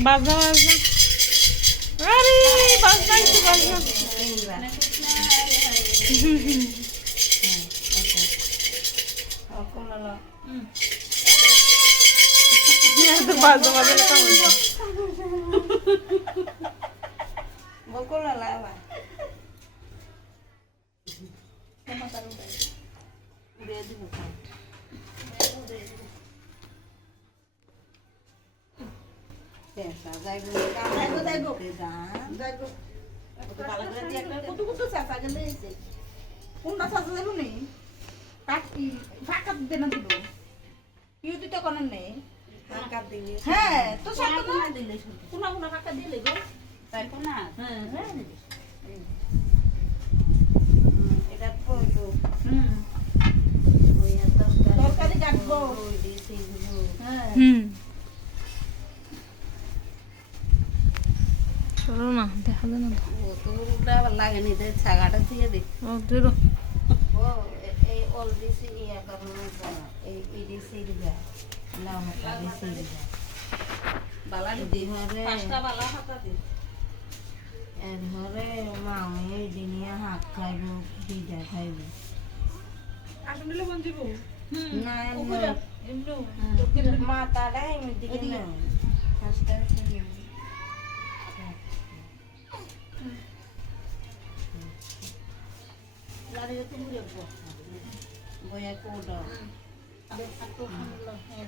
বাজনা বাজনা আরে বাজনা একটু বাজনা তো বাজনা বাজনা কেমন বকুলা লাবা হ্যাঁ তো কোনা কোনা কাকা দিলে গো তাই কোনা হ্যাঁ হ্যাঁ এটা তো তরকারি কাটবো হ্যাঁ চলো না দেখা যায় না তোরটা আবার লাগেনি দে ছাগাটা দিয়ে দে ও দিয়ে দাও ও এই অল দিছি ইয়া করব এই ইডিসি দিবা নাও হাতা দিছি দিবা বালা দি হরে পাঁচটা বালা হাতা দি এর হরে মামি এই দিনিয়া হাত খাইব দিদা খাইব আসলে মন দিব না এমনো মাথাটা এমনি দিকে না পাঁচটা লাড়িয়ে তুমি রেখো বয়া কোডা আতো খালো হ্যাঁ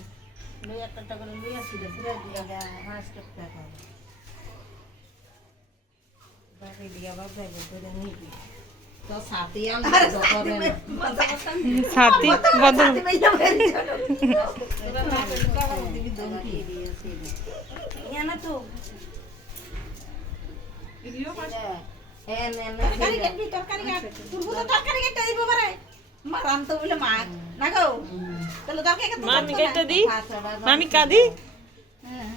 লই একটা করে লই আসি রে পুরো দিয়া হাঁস টাকা খাবো বাকি দিয়া বাবা করে নিবি তো সাথী আম করে না সাথী বদল ইয়ানা তো তরকারি কাটবি তরকারি কাট তুরবু তো তরকারি কাটতে দিব পারে মারাম তো বলে মা না গো তাহলে তরকারি কাটতে মামি কেটে দি মামি কাদি হ্যাঁ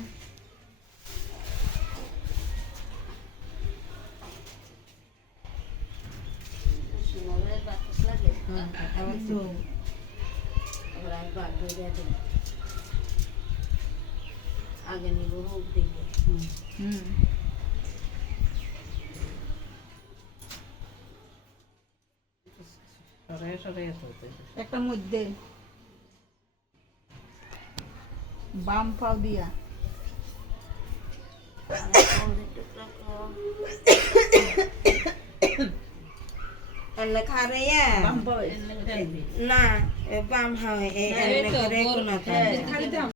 সুনামের বাতাস লাগে আবার তো আবার একবার দিয়ে দে আগে নিব হোক দিবে একটা মধ্যে বাম পাও দিয়া এনে খারে না বাম হয় এনে করে কোন